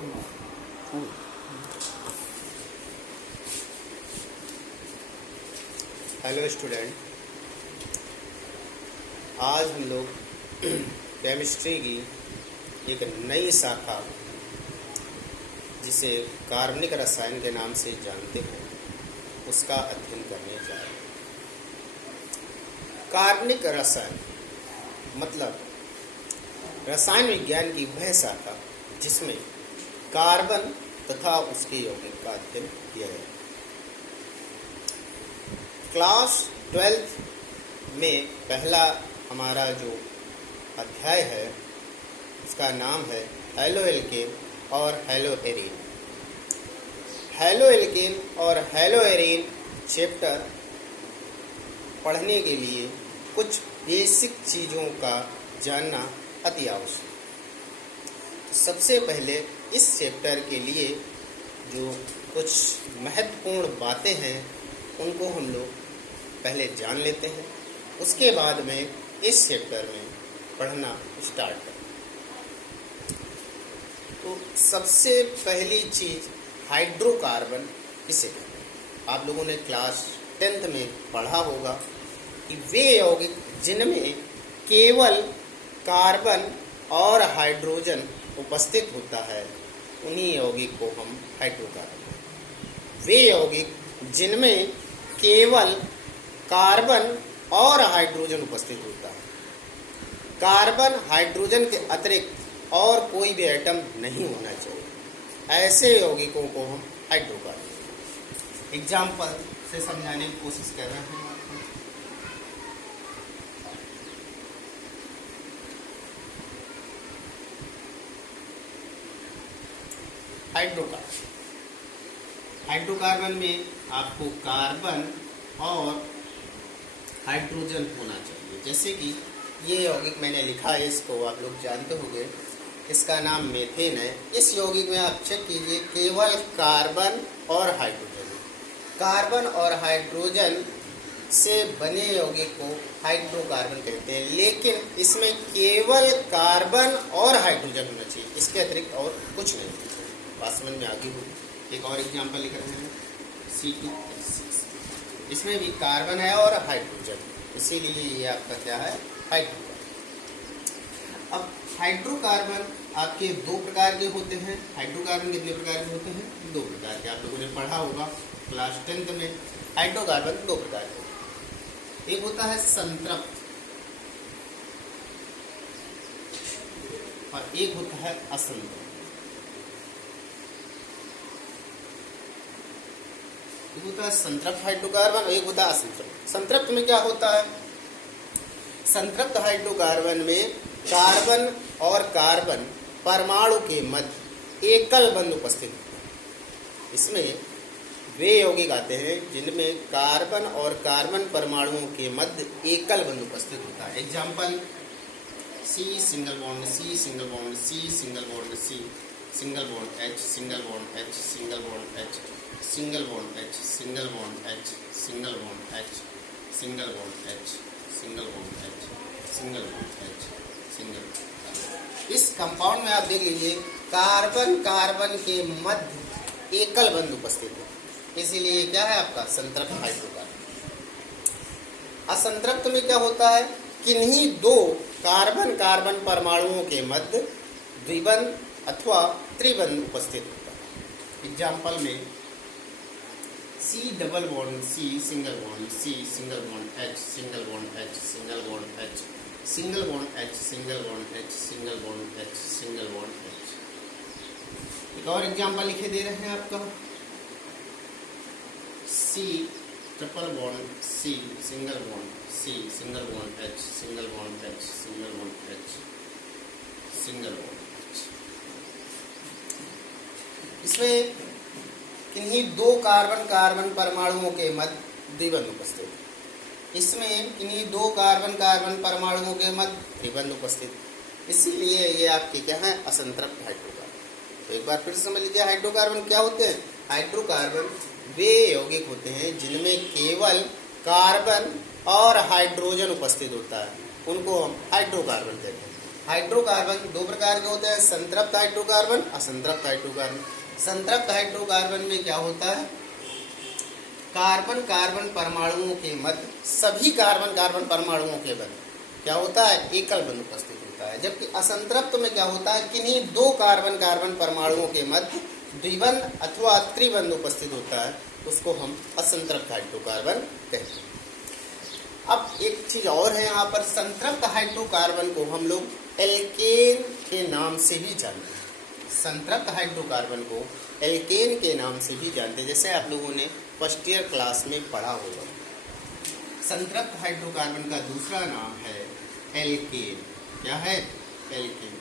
Hello student, आज हम लोग केमिस्ट्री की एक नई शाखा जिसे कार्बनिक रसायन के नाम से जानते हैं उसका अध्ययन करने जा रहे हैं। कार्बनिक रसायन मतलब रसायन विज्ञान की वह शाखा जिसमें कार्बन तथा उसके यौगिक का अध्ययन किया जाए। क्लास 12 में पहला हमारा जो अध्याय है उसका नाम है हैलो एल्केन और हैलो एरीन। हैलो एल्केन और हैलो एरीन चैप्टर पढ़ने के लिए कुछ बेसिक चीज़ों का जानना अति आवश्यक। सबसे पहले इस चैप्टर के लिए जो कुछ महत्वपूर्ण बातें हैं उनको हम लोग पहले जान लेते हैं, उसके बाद में इस चैप्टर में पढ़ना स्टार्ट करें। तो सबसे पहली चीज़ हाइड्रोकार्बन किसे कहते हैं। आप लोगों ने क्लास 10th में पढ़ा होगा कि वे यौगिक जिनमें केवल कार्बन और हाइड्रोजन उपस्थित होता है उन्हीं यौगिक को हम हाइड्रोकार्बन कहते हैं। वे यौगिक जिनमें केवल कार्बन और हाइड्रोजन उपस्थित होता है, कार्बन हाइड्रोजन के अतिरिक्त और कोई भी एटम नहीं होना चाहिए, ऐसे यौगिकों को हम हाइड्रोकार्बन एग्जाम्पल से समझाने की कोशिश कर रहे हैं। हाइड्रोकार्बन में आपको कार्बन और हाइड्रोजन होना चाहिए। जैसे कि ये यौगिक मैंने लिखा है, इसको आप लोग जानते होंगे, इसका नाम मेथेन है। इस यौगिक में आप चेक कीजिए केवल कार्बन और हाइड्रोजन। कार्बन और हाइड्रोजन से बने यौगिक को हाइड्रोकार्बन कहते हैं, लेकिन इसमें केवल कार्बन और हाइड्रोजन होना चाहिए, इसके अतिरिक्त और कुछ नहीं होना चाहिए। बात समझ में आगे होगी। एक और एग्जाम्पल लिख रहे हैं C2H6, इसमें भी कार्बन है और हाइड्रोजन, इसीलिए ये आपका क्या है, हाइड्रोकार्बन। अब हाइड्रोकार्बन आपके दो प्रकार के होते हैं। हाइड्रोकार्बन कितने प्रकार के होते हैं? दो प्रकार के। आप लोगों ने पढ़ा होगा क्लास 10th में। हाइड्रोकार्बन दो प्रकार के होते हैं। एक होता है संतृप्त और एक होता है असंतृप्त। एक होता है संतृप्त हाइड्रोकार्बन और एक होता है असंतृप्त। संतृप्त में क्या होता है? संतृप्त हाइड्रोकार्बन में कार्बन और कार्बन परमाणु के मध्य एकल बंध उपस्थित होता है। इसमें वे यौगिक आते हैं जिनमें कार्बन और कार्बन परमाणुओं के मध्य एकल बंध उपस्थित होता है। Example C single bond C single bond C single bond C single bond H single bond H single bond H single bond H single bond H single bond H single bond H single bond H single bond H single. इस compound में आप देख लीजिए carbon carbon के मध्य एकल बंध उपस्थित है, इसीलिए क्या है आपका संतृप्त हाइड्रोकार्बन। असंतृप्त में क्या होता है? किन्हीं दो कार्बन कार्बन परमाणुओं के मध्य द्विबंध अथवा त्रिबंध उपस्थित होता है। एग्जाम्पल में C double bond C single bond C single bond H single bond H single bond H single bond H single bond H single bond H single bond H। एक और example लिखे दे रहे हैं आपका C triple bond C single bond C single bond H single bond H single bond H single bond H। इसमें किन्हीं दो carbon carbon परमाणुओं के मध्य द्विबंध उपस्थित, इसमें किन्हीं दो कार्बन कार्बन परमाणुओं के मध्य त्रिबंध उपस्थित, इसीलिए ये आपके क्या है, असंतृप्त हाइड्रोकार्बन। तो एक बार फिर समझ लीजिए हाइड्रोकार्बन क्या होते हैं। हाइड्रोकार्बन वे यौगिक होते हैं जिनमें केवल कार्बन और हाइड्रोजन उपस्थित होता है, उनको हम हाइड्रोकार्बन कहते हैं। हाइड्रोकार्बन दो प्रकार के होते हैं, संतृप्त हाइड्रोकार्बन, असंतृप्त हाइड्रोकार्बन। संतृप्त हाइड्रोकार्बन में क्या होता है, कार्बन कार्बन परमाणुओं के मध्य, सभी कार्बन कार्बन परमाणुओं के मध्य क्या होता है, एकल बंध उपस्थित होता है। जबकि असंतृप्त में क्या होता है, किन्हीं दो कार्बन कार्बन परमाणुओं के मध्य द्विबंध अथवा त्रिबंध उपस्थित होता है, उसको हम असंतृप्त हाइड्रोकार्बन कहते हैं। अब एक चीज और है यहाँ पर, संतृप्त हाइड्रोकार्बन को हम लोग एल्केन के नाम से भी जानते हैं। संतृप्त हाइड्रोकार्बन को एल्केन के नाम से भी जानते हैं, जैसे आप लोगों ने फर्स्ट ईयर क्लास में पढ़ा होगा। संतृप्त हाइड्रोकार्बन का दूसरा नाम है एल्केन। क्या है, एल्केन।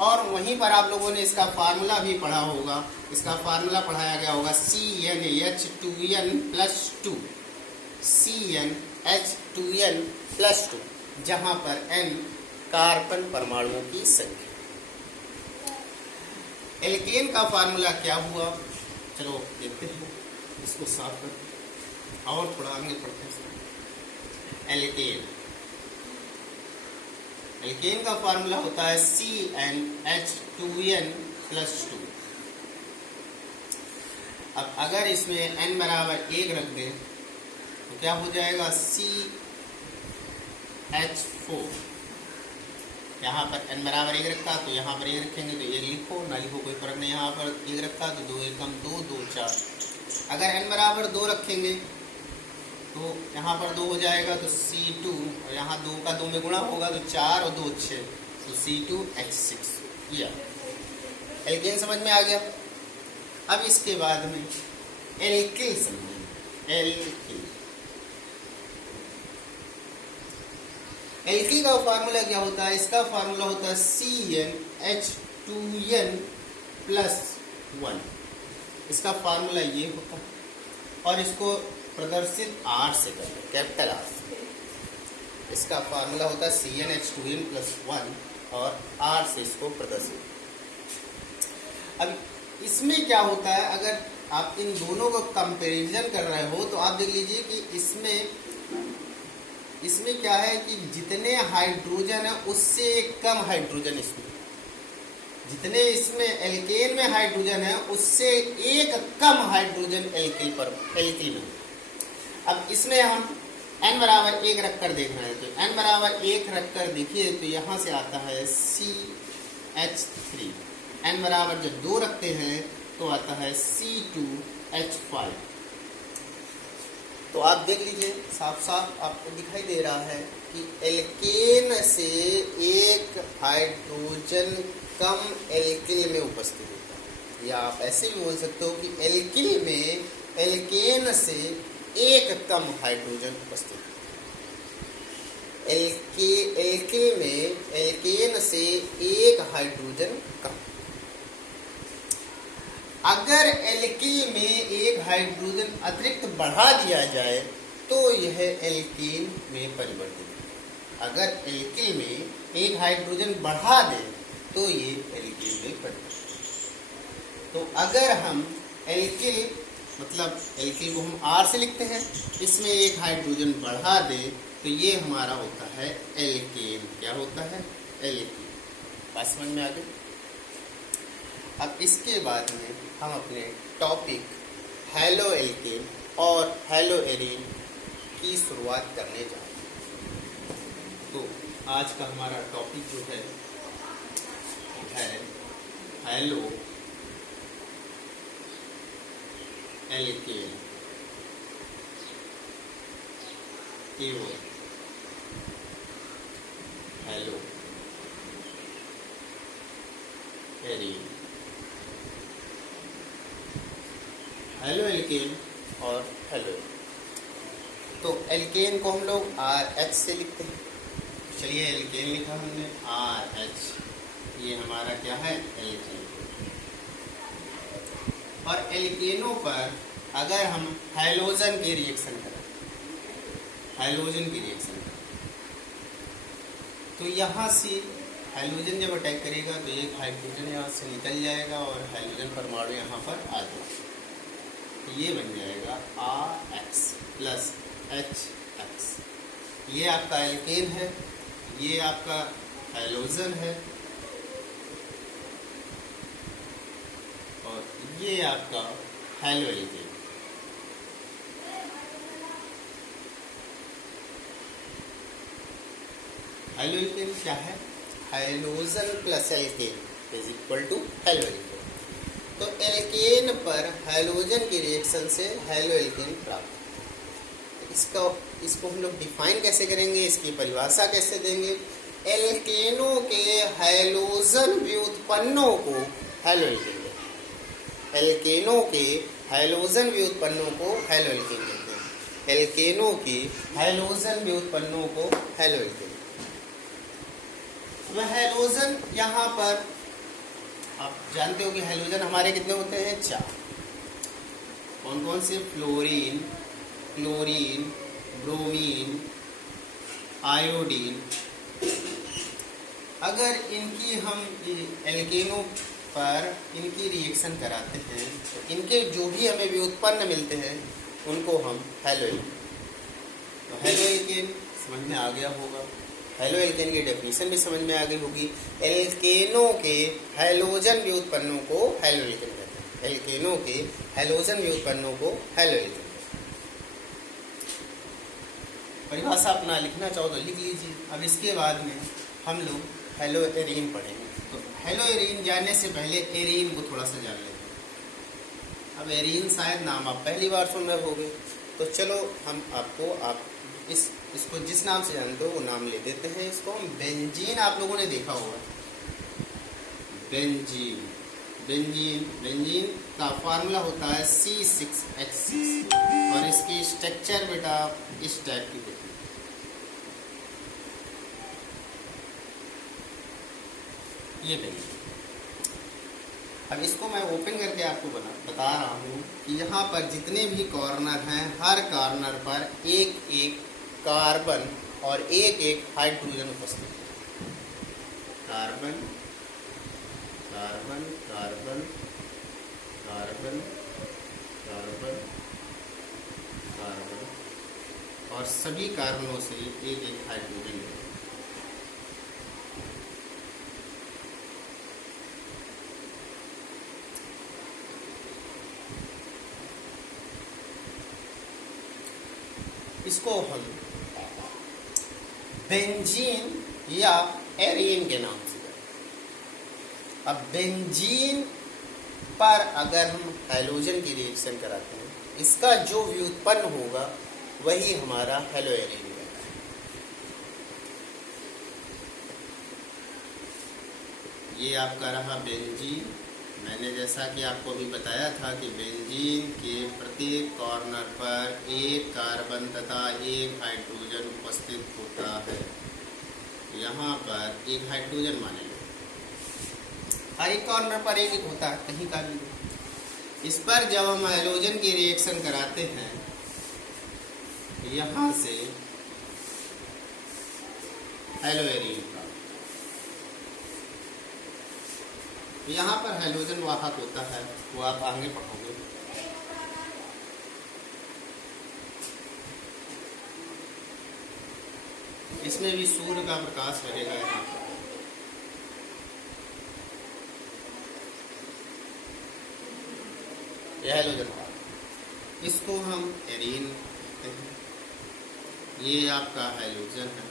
और वहीं पर आप लोगों ने इसका फार्मूला भी पढ़ा होगा, इसका फार्मूला पढ़ाया गया होगा CnH2n+2, CnH2n+2, जहां पर n कार्बन परमाणुओं की संख्या। एल्केन का फार्मूला क्या हुआ, चलो देखते हैं, इसको साफ कर और थोड़ा आगे पढ़ते हैं। एल्केन का फार्मूला होता है CnH2n+2। अब अगर इसमें n बराबर 1 रख दें तो क्या हो जाएगा, CH4। यहाँ पर n बराबर 1 रखा तो यहाँ पर 1 रखेंगे तो 1 लिखो, ना लिखो कोई फर्क नहीं। यहाँ पर 1 रखा तो 2 एकम 2, 2 4। अगर n बराबर 2 रखेंगे तो यहाँ पर 2 हो जाएगा तो C2, और यहाँ 2 का 2 में गुणा होगा तो 4 और 2 6, तो C2H6। या एल्केन समझ में आ गया। अब इसके बाद में एल्किल समझेंगे। एल्किल का फार्मूला क्या होता है, इसका फार्मूला होता है CnH2n+1। इसका फार्मूला ये होता है, और इसको प्रदर्शित R से करें, कैपिटल R से। इसका फार्मूला होता है CnH2n+1 और R से इसको प्रदर्शित। अब इसमें क्या होता है, अगर आप इन दोनों को कंपैरिजन कर रहे हो तो आप देख लीजिए कि इसमें क्या है कि जितने हाइड्रोजन है उससे कम हाइड्रोजन इसमें, जितने इसमें एल्केन में हाइड्रोजन है उससे एक कम हाइड्रोजन एल्किल में। अब इसमें हम n बराबर 1 रखकर देख रहे हैं, तो n बराबर 1 रखकर देखिए तो यहाँ से आता है CH3। n बराबर जब 2 रखते हैं तो आता है C2H5। तो आप देख लीजिए साफ साफ आपको दिखाई दे रहा है कि एल्केन से एक हाइड्रोजन कम एल्किल में उपस्थित होता है, या आप ऐसे भी बोल सकते हो कि एल्किल में एल्केन से एक कम हाइड्रोजन उपस्थित होता है। एल्किल में एल्केन से एक हाइड्रोजन कम। अगर एल्किल में एक हाइड्रोजन अतिरिक्त बढ़ा दिया जाए तो यह एल्केन में परिवर्तित है। अगर एल्किल में एक हाइड्रोजन बढ़ा दें तो ये एल्किल में परिवर्तित। तो अगर हम एल्किल को हम R से लिखते हैं, इसमें एक हाइड्रोजन बढ़ा दें तो ये हमारा होता है एल्केन। क्या होता है, एल्केन। बात समझ में आ गई। अब इसके बाद में हम अपने टॉपिक हैलो एल्केन और हैलो एरीन की शुरुआत करने जा रहे हैं। तो आज का हमारा टॉपिक जो है हैलो एल्केन एवं हैलो एरीन। हैलो एल्केन और हैलो। तो एल्केन को हम लोग RH से लिखते हैं। चलिए एल्केन लिखा हमने RH, ये हमारा क्या है, एल्केन। और एल्केनों पर अगर हम हैलोजन की रिएक्शन करें, तो यहाँ से हैलोजन जब अटैक करेगा तो एक हाइड्रोजन यहाँ से निकल जाएगा और हैलोजन परमाणु यहाँ पर आ जाएगा। ये बन जाएगा RH + HX। ये आपका एल्केन है, ये आपका हैलोजन है और ये आपका हैलो एल्केन। हैलो एल्केन क्या है? Halogen plus alkane is equal to halo alkane. तो एल्केन पर हैलोजन की रिएक्शन से हैलो एल्केन प्राप्त। इसको हम लोग डिफाइन कैसे करेंगे, इसकी परिभाषा कैसे देंगे? एल्केनों के हैलोजन व्युत्पन्नों को हैलो एल्केन कहते हैं। एल्केनों के हैलोजन व्युत्पन्नों को हैलो एल्केन कहते हैं। एल्केनों की हैलोजन व्युत्पन्नों को हैलो एल्केन। वह हैलोजन यहाँ पर आप जानते हो कि हैलोजन हमारे कितने होते हैं? 4। कौन कौन से? Fluorine, chlorine, bromine, iodine. अगर इनकी हम एल्केनों पर इनकी रिएक्शन कराते हैं तो इनके जो भी हमें व्युत्पन्न मिलते हैं उनको हम हैलो एल्केन। तो हैलो एल्केन समझ में आ गया होगा। हैलो एल्केन की डेफिनेशन भी समझ में आ गई होगी। एल्केनों के हैलोजन व्युत्पन्नों को हैलो एल्केन कहते हैं। एल्केनों के हैलोजन व्युत्पन्नों को हैलो एल्केन। परिभाषा अपना लिखना चाहो तो लिख लीजिए। अब इसके बाद में हम लोग हैलो एरीन पढ़ेंगे। तो हैलो एरीन जानने से पहले एरीन को थोड़ा सा जान लेते हैं। अब एरीन शायद नाम आप पहली बार सुन रहे होंगे, तो चलो हम आपको इसको जिस नाम से जानते हो वो नाम ले देते हैं। इसको हम बेंजीन, आप लोगों ने देखा होगा बेंजीन। बेंजीन का फार्मूला होता है C6H6 और इसकी स्ट्रक्चर बेटा इस टाइप की होती है। ये बेंजीन। अब इसको मैं ओपन करके आपको बता रहा हूँ कि यहाँ पर जितने भी कॉर्नर हैं, हर कॉर्नर पर एक एक कार्बन और एक एक हाइड्रोजन उपस्थित है। Carbon carbon carbon carbon carbon carbon और सभी कार्बनों से एक एक हाइड्रोजन है। इसको हम बेंजीन या एरीन के नाम से करें। अब बेंजीन पर अगर हम हैलोजन की रिएक्शन कराते हैं, इसका जो व्युत्पन्न होगा वही हमारा हैलो एरीन रहता है। ये आपका रहा बेंजीन। मैंने जैसा कि आपको अभी बताया था कि बेंजीन के प्रत्येक कॉर्नर पर एक कार्बन तथा एक हाइड्रोजन उपस्थित होता है। यहाँ पर एक हाइड्रोजन माने लो, हर एक कॉर्नर पर एक एक होता है, कहीं का भी। इस पर जब हम हैलोजन की रिएक्शन कराते हैं, यहाँ से हैलो एरीन का, यहाँ पर हैलोजन वाहक होता है, वो आप आगे पढ़ोगे। इसमें भी सूर्य का प्रकाश लगेगा यहाँ पर। यह हैलोजन वाहक, इसको हम एरीन कहते हैं। ये आपका हैलोजन है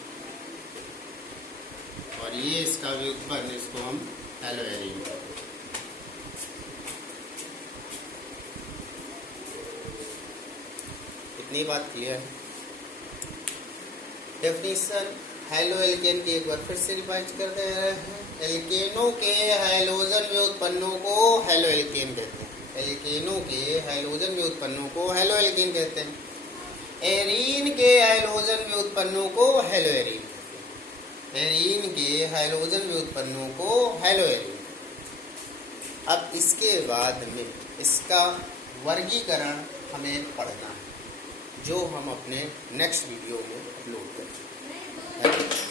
और ये इसका व्युत्पन्न, इसको हम हैलो एरीन कहते हैं। इतनी बात क्लियर है। डेफिनेशन हैलो एल्केन की एक बार फिर से रिवाइज कर दे रहे हैं। एल्केनों के हैलोजन व्युत्पन्नों को हैलो एल्केन कहते हैं। एल्केनों के हैलोजन व्युत्पन्नों को हैलो एल्केन कहते हैं। एरीन के हैलोजन व्युत्पन्नों को हैलो एरीन कहते हैं। एरीन के हैलोजन व्युत्पन्नों को हैलो एरीन। अब इसके बाद में इसका वर्गीकरण हमें पढ़ना है, जो हम अपने नेक्स्ट वीडियो में अपलोड करेंगे।